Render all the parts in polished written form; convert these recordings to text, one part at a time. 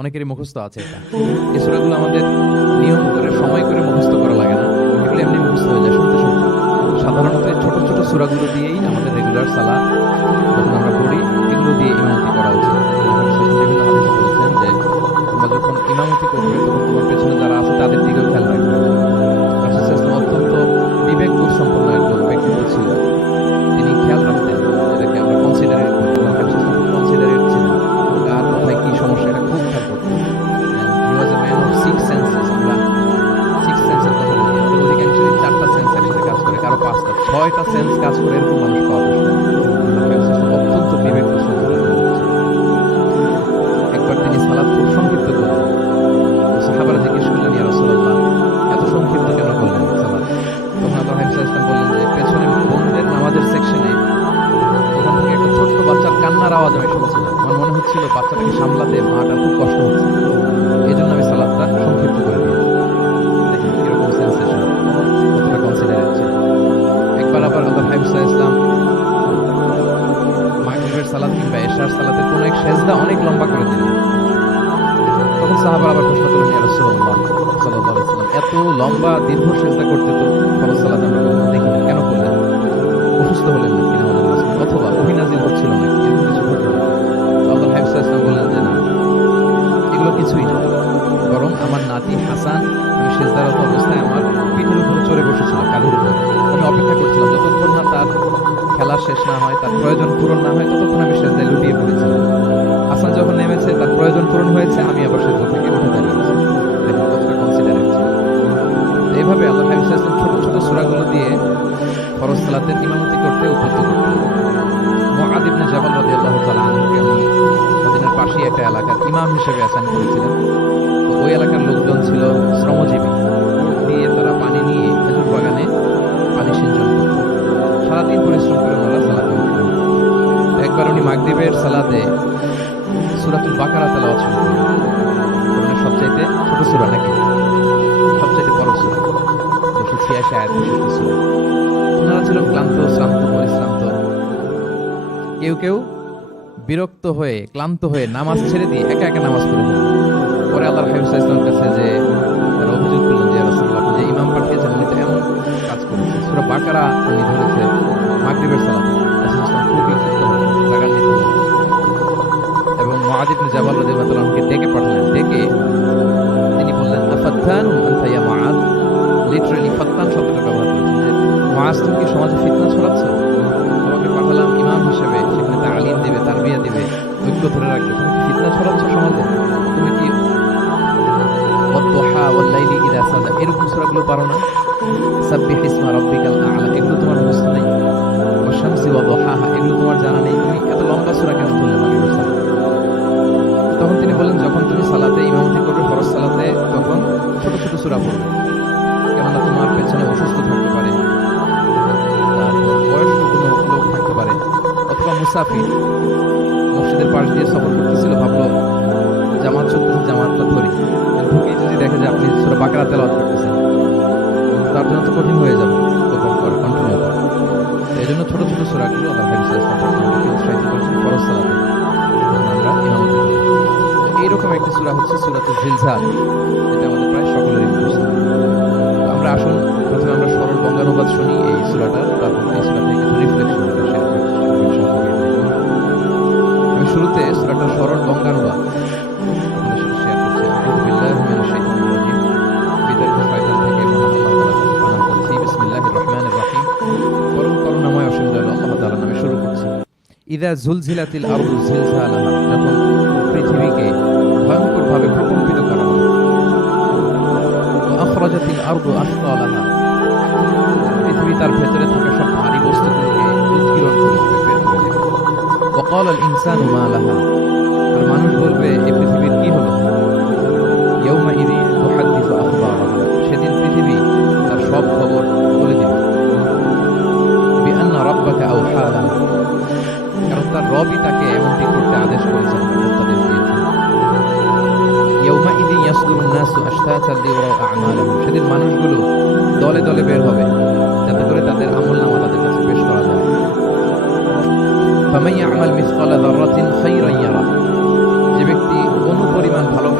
অনেকেরই মুখস্থ আছে এটা। এই সূরাগুলো আমাদের নিয়ম করে সময় করে মুখস্থ করা লাগে না, এগুলো এমনি মুখস্থ হয়ে যায় শুনতে শুনতে। সাধারণত এই ছোট ছোট সূরাগুলো দিয়েই আমাদের রেগুলার সালাত যখন আমরা পড়ি এগুলো দিয়ে ইমামতি করা উচিত। বিভিন্ন হাদিসে বলেছেন যে তোমরা যখন ইমামতি করবে তখন তোমার পেছনে যারা আছে তাদের দিকেও খেয়াল রাখবে। রাসূল সাল্লাল্লাহু আলাইহি ওয়াসাল্লাম অত্যন্ত বিবেকবোধ সম্পন্ন একজন ব্যক্তিত্ব ছিলেন। তিনি খেয়াল রাখতেন, এটাকে আমরা কনসিডারেট কনসিডারেট ছিলেন, কার কোথায় কি সমস্যা এটা খুব খেয়াল করতেন। He was a man of six senses. আমরা সিক্স সেন্সের কথা বলি, আমাদের অধিকাংশই চারটা সেন্স একসাথে কাজ করে, কারো পাঁচটা ছয়টা সেন্স কাজ করে, এরকম মানুষ পাওয়া যায়। অত্যন্ত বিবেকবোধ সম্পন্ন একবার তিনি সালাত খুব সংক্ষিপ্ত করলেন। সাহাবারা জিজ্ঞেস করলেন, ইয়া রাসূলুল্লাহ এত সংক্ষিপ্ত কেন করলেন সালাত? তখন আল্লাহ সাল্লাল্লাহু বললেন যে পেছনে বোনদের নামাজের সেকশনে ওখান থেকে একটা ছোট্ট বাচ্চার কান্নার আওয়াজ আমি শুনছিলাম। আমার মনে হচ্ছিল বাচ্চাটাকে সামলাতে মাটার খুব কষ্ট হচ্ছে, এই জন্য আমি সালাতটা সংক্ষিপ্ত করে দিয়েছি। দেখেন কিরকম সেন্সেশন, কতটা কনসিডারেট ছিল। একবার আবার আল্লাহ সাল্লাল্লাহু মাগরিবের সালাত কিংবা এশার সালাতের কোনো এক সেজদা অনেক লম্বা করে দিলেন। তখন সাহাবারা আবার প্রশ্ন করলেন, ইয়া রাসূলুল্লাহ সাল্লাল্লাহু আলাইহি ওয়াসাল্লাম এত লম্বা দীর্ঘ সেজদা করতে তো ফরজ সালাতে আমরা কখনো দেখি না, কেন করলেন? অসুস্থ হলেন নাকি আমাদের রাসূল, অথবা ওহী নাযিল হচ্ছিল নাকি, এরকম কিছু ঘটলো না? তো আল্লাহ সাল্লাল্লাহু বললেন যে না, এগুলো কিছুই না, বরং আমার নাতি হাসান আমি সেজদারত অবস্থায় আমার পিঠের উপরে চড়ে বসেছিল, কাঁধের উপরে। আমি অপেক্ষা করছিলাম যতক্ষণ না তার খেলা শেষ না হয়, তার প্রয়োজন পূরণ না হয়, ততক্ষণ আমি সেজদায় লুটিয়ে পড়েছিলাম। হাসান যখন নেমেছে, তার প্রয়োজন পূরণ হয়েছে, আমি আবার সেজদা থেকে উঠে দাঁড়িয়েছি। দেখুন কতটা কনসিডারেট ছিল। এইভাবে আল্লাহ সাল্লাল্লাহু ছোট ছোট সূরাগুলো দিয়ে ফরজ সালাতের ইমামতি করতে উদ্বুদ্ধ করতেন। মুআয ইবনে জাবাল রাদিয়াল্লাহু তাআলা আনহুকে আমি মদিনার পাশেই একটা এলাকার ইমাম হিসেবে অ্যাসাইন করেছিলেন। তো ওই এলাকার লোকজন ছিল শ্রমজীবী, দিয়ে তারা পানি নিয়ে খেজুর বাগানে পানি সিঞ্চন করত। সারাদিন পরিশ্রম করে ওনারা সালাতে উঠতেন। একবার উনি মাগরিবের সালাতে সূরাতুল বাকারা তেলাওয়াত শুরু করলেন। কোরআনের সবচাইতে ছোট সূরা নাকি সবচাইতে বড় সূরা, 286 আয়াত বিশিষ্ট সূরা। ওনারা ছিলেন ক্লান্ত, শ্রান্ত, পরিশ্রান্ত। কেউ কেউ বিরক্ত হয়ে ক্লান্ত হয়ে নামাজ ছেড়ে দিয়ে একা একা নামাজ পড়ে ফেললেন। পরে আল্লাহ সাল্লাল্লাহু কাছে যে তারা অভিযোগ করলেন যে রাসূলুল্লাহ আপনি যে ইমাম পাঠিয়েছেন উনি তো এমন কাজ করেছে, সূরা বাকারা উনি ধরেছে মাগরিবের সালাতে। রাসূলুল্লাহ খুবই ক্ষিপ্ত হলেন, রাগান্বিত হলেন এবং মুআয ইবনে জাবাল রাদিয়াল্লাহু তাআলা আনহুকে ডেকে পাঠালেন। ডেকে তিনি বললেন, আফাত্তানুন আনতা ইয়া মুআয। লিটারালি ফাত্তান শব্দটা ব্যবহার করেছেন যে মুআয তুমি কি সমাজে ফিতনা ছড়াচ্ছ? তোমাকে পাঠালাম ইমাম হিসেবে, সেখানে তালিম দিবে, তারবিয়া দিবে, ঐক্য ধরে রাখবে, তুমি কি ফিতনা ছড়াচ্ছ সমাজে? তুমি কি ওয়াদ-দুহা ওয়াল-লাইলি ইযা সাজা এরকম সূরাগুলো পারো না? সাব্বিহ ইসমা রাব্বিকাল আ'লা এগুলো তোমার মুখস্থ নেই? ওয়াশ-শামসি ওয়া-দুহাহা এগুলো তোমার জানা নেই? তুমি এত লম্বা সূরা কেন পড়লে মাগরিবের সালাতে? তখন তিনি বললেন, যখন তুমি সালাতে ইমামতি করবে ফরজ সালাতে, তখন ছোট ছোট সূরা পড়বে, কেননা তোমার পেছনে অসুস্থ থাকতে পারে, তারপর বয়স্ক কোনো লোক থাকতে পারে, অথবা মুসাফির মসজিদের পাশ দিয়ে সফর করতেছিল, ভাবলো জামাত চলতেছে, জামাতটা ধরি, ঢুকেই যদি দেখে যে আপনি সূরা বাকারা তেলাওয়াত করতেছেন, তার জন্য তো কঠিন হয়ে যাবে তখন করা, কন্টিনিউ করা। এই জন্য ছোট ছোট সূরাগুলো আল্লাহ আমাদেরকে উৎসাহিত করেছেন ফরজ সালাতে আমরা ইমামতি করি। এইরকম একটি সূরা হচ্ছে সূরাতুল জিলজাল, এটা আমাদের প্রায় সকলেরই মুখস্থ। আমরা আসুন প্রথমে আমরা সরল বঙ্গানুবাদ শুনি এই সূরাটার, তারপর এই সূরা থেকে কিছু রিফ্লেকশন আমরা শেয়ার করার চেষ্টা করব। আমি শুরুতে সূরাটার সরল বঙ্গানুবাদ আপনাদের সাথে শেয়ার করছি। আউযু বিল্লাহি মিনাশ শাইতানির রাজীম। বিদারিত শয়তান থেকে মহান আল্লাহ তাআলার কাছে পানাহ করছি। বিসমিল্লাহির রহমানির রহিম। পরম করুণাময় অসীম দয়ালু আল্লাহ তাআলার নামে শুরু করছি। ইযা যুলজিলাতিল আরদু জিলজালাহা, যখন পৃথিবীকে ভয়ঙ্করভাবে প্রকম্পিত করা হবে। ওয়া আখরাজাতিল আরদু আসকালাহা, পৃথিবী তার ভেতরে থাকা সব ভারী বস্তুগুলোকে উৎগীরণ করে দেবে, বের করে দেবে। ওয়া ক্বালাল ইনসানু মা লাহা, আর মানুষ বলবে এই পৃথিবীর কি হলো? ইয়াউমাইযিন তুহাদ্দিসু আখবারাহা, সেদিন পৃথিবী তার সব খবর বলে দিবে। বিআন্না রাব্বাকা আওহা লাহা, কারণ তার রবই তাকে এমনটি করতে আদেশ করেছেন, নির্দেশ দিয়েছেন। ইয়াউমাইযিন ইয়াসদুরুন নাসু আশতাতান লিয়ারাউ আ'মালাহুম, সেদিন মানুষগুলো দলে দলে বের হবে যাতে করে তাদের আমলনামা তাদের কাছে পেশ করা যায়। ফামান ইয়া'মাল মিসকালা যাররাতিন খায়রান ইয়ারা, যে ব্যক্তি কোনো পরিমাণ ভালো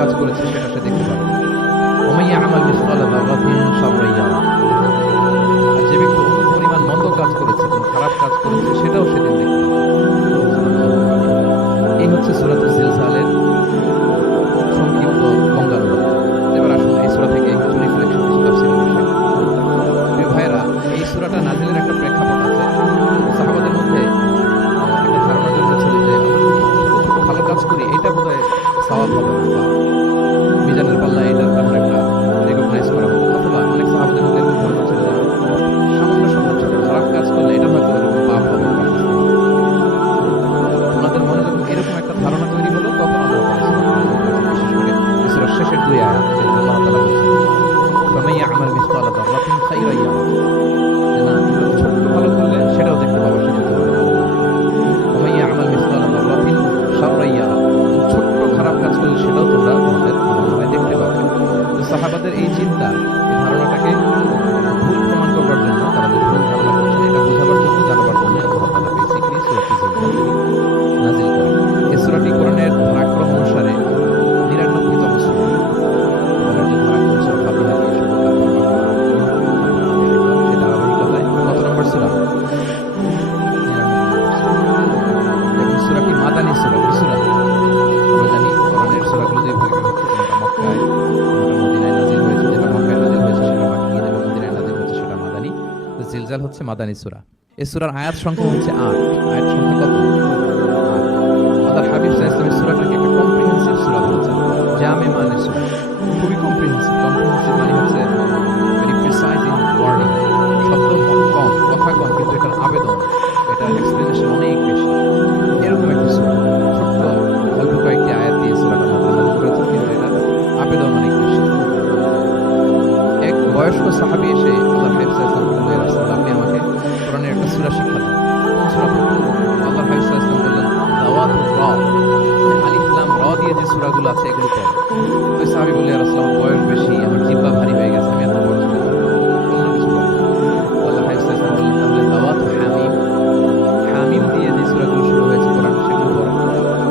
হবে না, বা মিজানের পাল্লায় এটা তেমন একটা রেকগনাইজ করা হবে না। অথবা অনেক সাহাবাদের মধ্যে এরকম ধারণা ছিল যে সামান্য সামান্য ছোট খারাপ কাজ করলে এটা হয়তো এরকম পাপ হবে না। ওনাদের মনে যখন এরকম একটা ধারণা তৈরি হলো, তখন আল্লাহ তাআলা বিশেষ করে সূরার শেষের দুই আয়াত আল্লাহ তাআলা বলছেন ফামান ইয়া'মাল মিসকালা যাররাতিন খায়রান ইয়ারা, যে না তোমরা ছোট্ট ভালো করলে সেটাও দেখতে পাবে, সেটা ফামান ইয়া'মাল মিসকালা যাররাতিন শাররান ইয়ারা, ছোট্ট খারাপ কাজ করলে সেটাও তোমরা তোমাদের আমলনামায় দেখতে পাবে। তো সাহাবাদের এই চিন্তা, এই ধারণাটাকে ভুল প্রমাণ করবার জন্য, তারা যে ভুল ধারণা করছেন এটা বোঝাবার জন্য, জানাবার জন্য আল্লাহ তাআলা বেসিক্যালি সূরাটি নাযিল করেন। এই সূরাটি কোরআনের ধারাক্রম অনুসারে 99তম সূরা। কোরআনের যে ধারাক্রম সূরা ফাতিহা দিয়ে শুরু, তারপর বাকারা, সেই ধারাবাহিকতায় কত নম্বর সূরা? 99 এবং সূরাটি মাদানী সূরা। কি সূরা? আমরা জানি কোরআনের সূরাগুলো দুই ভাগে বিভক্ত, কোনটা মক্কায়, কোনটা মদিনায় নাযিল হয়েছে। যেটা মক্কায় নাযিল হয়েছে সেটা মাক্কি, যেটা মদিনায় নাযিল হয়েছে সেটা মাদানী। তো জিলজাল হচ্ছে মাদানী সূরা। এই সূরার আয়াত সংখ্যা হচ্ছে 8। আয়াত সংখ্যা কত? 8। আল্লাহর হাবিব সাল্লাল্লাহু আলাইহি ওয়াসাল্লাম সূরাটাকে একটা কম্প্রিহেনসিভ সূরা বলেছেন, জামে মানে সূরা, খুবই কম্প্রিহেনসিভ। কম্প্রিহেনসিভ মানে হচ্ছে ভেরি প্রিসাইজ ইন ওয়ার্ডিং, শব্দ কম, কথা কম, কিন্তু এটার আবেদন, এটার এক্সপ্লেনেশন অনেক বেশি। এরকম একটা সূরা, ছোট্ট অল্প কয়েকটি আয়াত দিয়ে সূরাটা নাযিল করেছেন, কিন্তু এটার আবেদন অনেক বেশি। এক বয়স্ক সাহাবী এসে আল্লাহর হাবিব সাল্লাল্লাহু আলাইহি ওয়াসাল্লামকে বললেন, ইয়া রাসূলুল্লাহ, আপনি আমাকে কোরআনের একটা সূরা শিক্ষা দেন। কোন সূরা পড়ব? আল্লাহর হাবিব সাল্লাল্লাহু আলাইহি ওয়াসাল্লাম বললেন, দাওয়াতুর রা, আলিফ লাম রা দিয়ে যে সূরাগুলো আছে এগুলো পড়ো। ওই সাহাবী বললেন, ইয়া রাসূলুল্লাহ, আমার বয়স বেশি, আমার জিহ্বা ভারী হয়ে গেছে, আমি এত পড়তে পারবো না, অন্য কিছু বলো। আল্লাহর হাবিব সাল্লাল্লাহু আলাইহি ওয়াসাল্লাম বললেন, তাহলে দাওয়াতুল হামিম, হামিম দিয়ে যে সূরাগুলো শুরু হয়েছে কোরআন, সেগুলো পড়ো।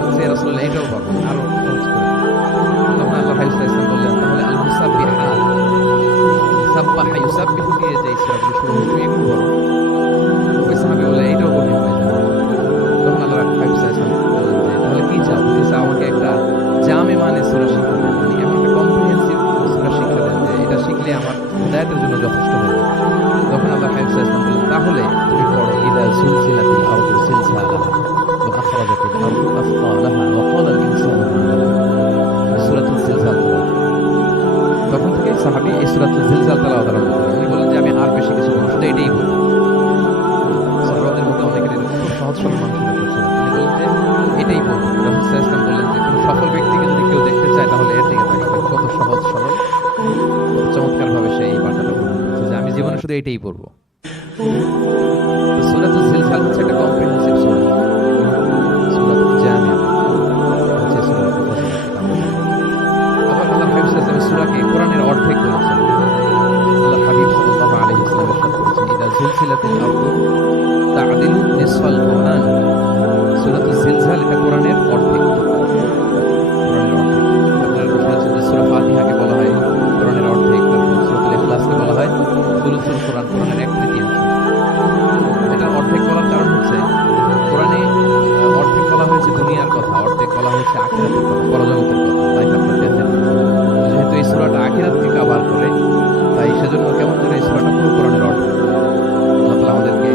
বলছে, ইয়া রাসূলুল্লাহ, এটাও পারবো না, আরো সহজ করে। তখন আল্লাহর হাবিব সাল্লাল্লাহু আলাইহি ওয়াসাল্লাম বললেন, তাহলে আল মুসাব্বিহাত, সাব্বাহা ইউসাব্বিহু দিয়ে যে সূরাগুলো শুরু হয়েছে এগুলো পড়ো। ওই সাহাবী বললেন, এটাও কঠিন হয়ে যাবে। তখন আল্লাহর হাবিব সাল্লাল্লাহু আলাইহি ওয়াসাল্লাম বললেন যে, তাহলে কি চাও? বলতেছে, আমাকে একটা জামে মানে সূরা শিক্ষা দেন, মানে এমন একটা কম্প্রিহেনসিভ সূরা শিক্ষা দেন যে এটা শিখলে আমার হিদায়াতের জন্য যথেষ্ট হয়ে যাবে। তখন আল্লাহর হাবিব সাল্লাল্লাহু আলাইহি ওয়াসাল্লাম বললেন, তাহলে তুমি পড়ো ইযা যুলজিলাতিল আরদু জিলজালাহা ওয়া আখরাজাতিল আরদু আথকালাহা ওয়া ক্বালা আল ইনসানু মা লাহা, সূরাতুল জিলজাল। তখন থেকে সাহাবী এই সূরাতুল জিলজাল তেলাওয়াত আরম্ভ করেন। উনি বললেন যে আমি আর বেশি কিছু বলবো, শুধু এটাই বলবো। সাহাবাদের মধ্যে অনেকের এরকম খুব সহজ সরল মানুষ ছিল। উনি বললেন যে এটাই বলবো। রাসূল সাল্লাল্লাহু আলাইহি ওয়াসাল্লাম বললেন যে কোনো সফল ব্যক্তিকে যদি কেউ দেখতে চায় তাহলে এর দিকে তাকাবে, কত সহজ সরল, কত চমৎকার ভাবে সে এই বার্তাটা বললেন যে আমি জীবনে শুধু এটাই পড়বো। সূরাতুল জিলজাল হচ্ছে একটা কম্প্রিহেনসিভ সূরা, সূরাতুল জামিয়া হচ্ছে সূরাতুল ফাজিলত। আবার আল্লাহর হাবিব সাল্লাল্লাহু আলাইহি ওয়াসাল্লাম সূরাকে কোরআনের অর্ধেক বলেছেন। আল্লাহর হাবিব সাল্লাল্লাহু আলাইহি ওয়াসাল্লাম ইরশাদ করেছেন, ইযা যুলজিলাতিল আরদু তা'দিলু নিসফাল কুরআন। সূরাতুল জিলজাল এটা কোরআনের অর্ধেক, কোরআনের অর্ধেক। আপনারা শুনেছেন যে সূরা ফাতিহাকে বলা হয় কোরআনের অর্ধেক, তারপর সূরাতুল ইখলাসকে বলা হয় সুলুসুল কোরআন, কোরআনের 1/3। এটা অর্ধেক বলার কারণ হচ্ছে কোরআনে অর্ধেক বলা হয়েছে দুনিয়ার কথা, অর্ধেক বলা হয়েছে আখিরাতের কথা, পরজগতের কথা, লাইফ আফটার ডেথের। যেহেতু এই সূরাটা আখিরাতকে কভার করে, তাই সেজন্য কেমন যেন এই সূরাটা পুরো কোরআনের অর্ধেক। আল্লাহ তাআলা আমাদেরকে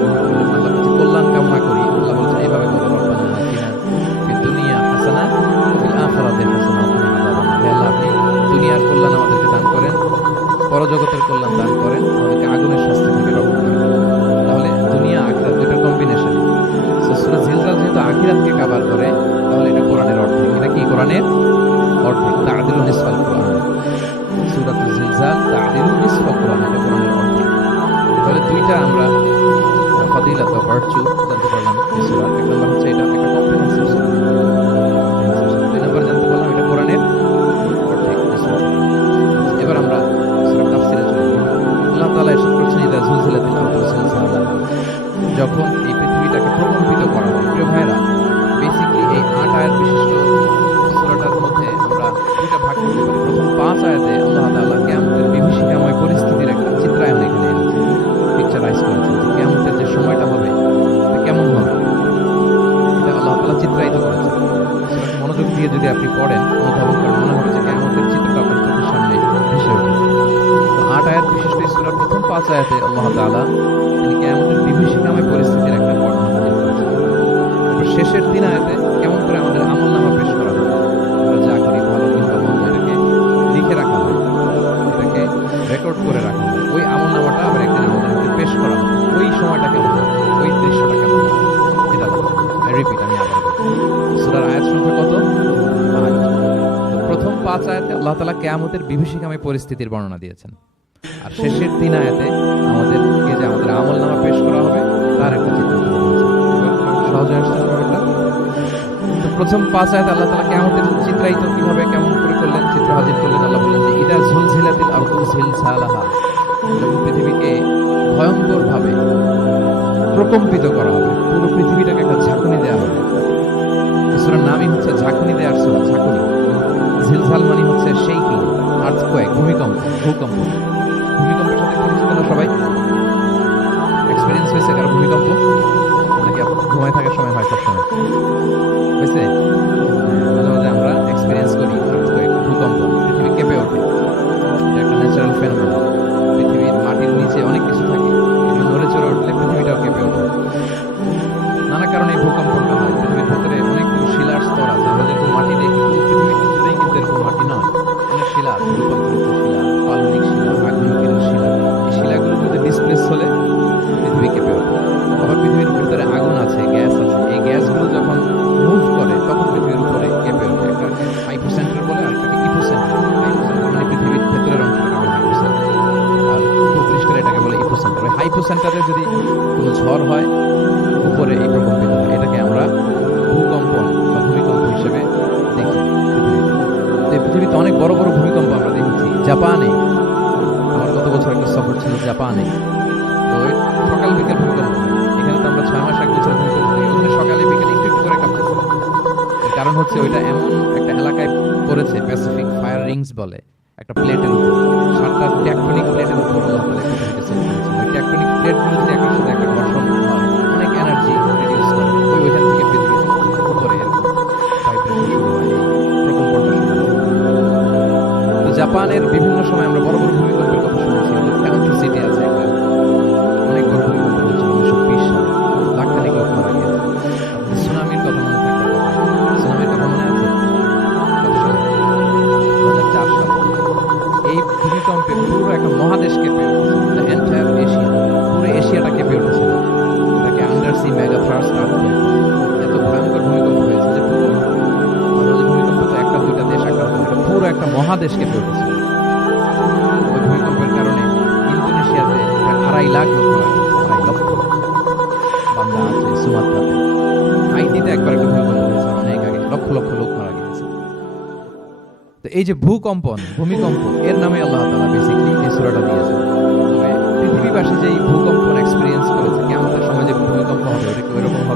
আল্লাহর কাছে কল্যাণ কামনা করি। আল্লাহ বলছেন এইভাবে বলো, রব্বানা আতিনা ফিদ দুনিয়া হাসানা ওয়া ফিল আখিরাতি হাসানা ওয়া কিনা আযাবান নার। হে আল্লাহ, আপনি দুনিয়ার কল্যাণ আমাদেরকে দান করেন, পরজগতের কল্যাণ দান করেন, আমাদেরকে আগুনের শাস্তি থেকে রক্ষা করেন। তাহলে দুনিয়া আখিরাত দুইটার কম্বিনেশন। সূরা জিলজাল যেহেতু আখিরাতকে কভার করে, তাহলে এটা কোরআনের অর্ধেক। এটা কি কোরআনের অর্ধেক? তা'দিলু নিসফাল কুরআন। সূরাতুল জিলজাল তা'দিলু নিসফাল কুরআন, এটা কোরআনের অর্ধেক। তাহলে দুইটা আমরা ফাদিলাত বা ভার্চু জানতে পারলাম এই সূরা। এক নম্বর হচ্ছে এটা একটা কম্প্রিহেনসিভ সূরা, দুই নম্বর জানতে পারলাম এটা কোরআনের অর্ধেক। এবার আমরা সূরা তাফসীরে চলে যাব। আল্লাহ তাআলা ইরশাদ করেছেন, ইযা যুলজিলাতিল আরদু জিলজালাহা, যখন এই পৃথিবীটাকে প্রকম্পিত করা হয়। প্রিয় ভাইরা, বেসিক্যালি এই 8 আয়াত বিশিষ্ট সূরাটার মধ্যে আমরা দুইটা ভাগ করতে পারি। প্রথম 5 আয়াতে আল্লাহ তাআলা কিয়ামতের বিভীষিকাময় পরিস্থিতির একটা চিত্রায়ন এখানে এনেছেন, পিকচারাইজ করেছেন যে কিয়ামতের যে সময়টা হবে এটা কেমন হবে, এটা আল্লাহ তাআলা চিত্রায়িত করেছেন। সূরাটা মনোযোগ দিয়ে যদি আপনি পড়েন, অনুধাবন করেন, মনে হবে যে কিয়ামতের চিত্রটা আপনার চোখের সামনে ভেসে উঠেছে। তো 8 আয়াত বিশিষ্ট এই সূরার প্রথম 5 আয়াতে আল্লাহ তাআলা তিনি কিয়ামতের বিভীষিকাময় পরিস্থিতির একটা বর্ণনা নাযিল করেছেন। তারপর শেষের 3 আয়াতে কেমন করে আমাদের আমলনামা পেশ করা হবে, আমরা যা করি ভালো 5 আয়াতে আল্লাহ তাআলা কিয়ামতের বিভীষিকাময় পরিস্থিতির বর্ণনা দিয়েছেন, আর শেষের 3 আয়াতে আমাদেরকে যে আমাদের আমলনামা পেশ করা হবে তার একটা চিত্র তুলে ধরেছেন। সহজে আসছে না ব্যাপারটা? তো প্রথম 5 আয়াতে আল্লাহ তাআলা কিয়ামতের চিত্রায়িত কিভাবে কেমন করে করলেন, চিত্র হাজির করলেন। আল্লাহ বললেন যে ইদা জুলজিলাতিল আরদু জিলজালাহা, যখন পৃথিবীকে ভয়ঙ্কর ভাবে প্রকম্পিত করা হবে, পুরো পৃথিবীটাকে একটা ঝাঁকুনি দেওয়া হবে। সূরার নামই হচ্ছে ঝাঁকুনি দেওয়ার সূরা, ঝাঁকুনি। জিলজাল মানে হচ্ছে শেকিং, আর্থকোয়েক, ভূমিকম্প। ভূমিকম্পের সাথে পরিচিত না সবাই? এক্সপেরিয়েন্স হয়েছে কারো ভূমিকম্প? নাকি ঘুমায় থাকার সময় হয়? সবসময় হয়েছে? মাঝে মাঝে আমরা এক্সপেরিয়েন্স করি আর্থকোয়েক, ভূকম্প। পৃথিবী কেঁপে ওঠে, এটা একটা ন্যাচারাল ফেনোমেনন। পৃথিবীর মাটির নিচে অনেক কিছু থাকে, এগুলো নড়ে চড়ে উঠলে পৃথিবীটাও কেঁপে ওঠে। নানা কারণে ভূকম্পটা হয়। পৃথিবীর ভেতরে অনেকগুলো শিলার স্তর আছে, আমরা যেরকম মাটি দেখি পৃথিবীর ভিতরেই কিন্তু এরকম মাটি নয়, অনেক শিলা আছে, রূপান্তরিত শিলা, পাললিক শিলা, আগ্নেয়গিরির শিলা। এই শিলাগুলো যদি ডিসপ্লেস হলে পৃথিবী কেঁপে ওঠে। আবার পৃথিবীর ভিতরে আগুন আছে, গ্যাস আছে, এই গ্যাসগুলো যখন মুভ করে তখন পৃথিবীর উপরে কেঁপে ওঠে। একটা হাইপোসেন্টার বলে, আর একটা ইপোসেন্টার। হাইপোসেন্টার মানে পৃথিবীর ভেতরের অংশটাকে বলে হাইপোসেন্টার, আর ভূপৃষ্ঠের এটাকে বলে ইপোসেন্টার। ওই হাইপোসেন্টারে যদি কোনো ঝড় হয় উপরে এই প্রকম্পিত হয়, এটাকে আমরা ভূকম্পন বা ভূমিকম্প হিসেবে দেখি পৃথিবীতে। পৃথিবীতে অনেক বড় বড় ভূমিকম্প আমরা দেখেছি। জাপানে, আমার গত বছর একটা সফর ছিল জাপানে, তো সকাল বিকেল ভূমিকম্প। এখানে তো আমরা 6 মাস 1 বছর ভূমিকম্প দেখি, ওখানে সকালে বিকেলে একটু একটু করে কাঁপতেছে। এর কারণ হচ্ছে ওইটা এমন একটা এলাকায় পড়েছে, প্যাসিফিক ফায়ার রিংস বলে, একটা প্লেটের উপর, 7টা ট্যাকটনিক প্লেটের উপর আল্লাহ তাআলা পৃথিবীকে সেট করেছেন। ওই ট্যাকটনিক প্লেটগুলো যদি একটার সাথে একটা ঘর্ষণ হয়, অনেক এনার্জি রিডিউস করে, ওইখান থেকে পৃথিবীর উপরে এরকম ভাইব্রেশন শুরু হয়, প্রকম্পনটা শুরু হয়। তো জাপানের বিভিন্ন সময় আমরা বড় বড় ভূমিকম্পের কথা শুনেছি। এমনকি সিটি আছে একটা, অনেক বড় ভূমিকম্প হয়েছিল 1920 সালে, লাখখানেক লোক মারা গিয়েছে। সুনামির কথা মনে থাকবে, সুনামির কথা মনে আছে? কত সালে? 2004 সালে। এই ভূমিকম্পে পুরো একটা মহাদেশ কেঁপে উঠেছিল, এন্টায়ার এশিয়া, পুরো এশিয়াটা কেঁপে উঠেছিল। এটাকে under sea megathrust earthquake. এত ভয়ঙ্কর ভূমিকম্প হয়েছে যে পুরো, ভূমিকম্প তো একটা দুইটা দেশ আক্রান্ত, এটা পুরো একটা মহাদেশ কেঁপে উঠেছিল। ওই ভূমিকম্পের কারণে ইন্দোনেশিয়াতে প্রায় 2.5 লাখ লোক মারা গেছে, 2.5 লক্ষ বান্দা আছে সুমাত্রাতে। হাইতিতে একবার একটা ভূমিকম্প হয়েছে অনেক আগে, লক্ষ লক্ষ লোক মারা গেছে। তো এই যে ভূমিকম্প, এর নামে আল্লাহ তাআলা বেসিক্যালি এই সূরাটা দিয়েছেন। তবে পৃথিবীবাসী যে এই ভূকম্পন এক্সপেরিয়েন্স করেছে, কিয়ামতের সময় যে ভূমিকম্প হবে ওটা কি ওইরকম হবে?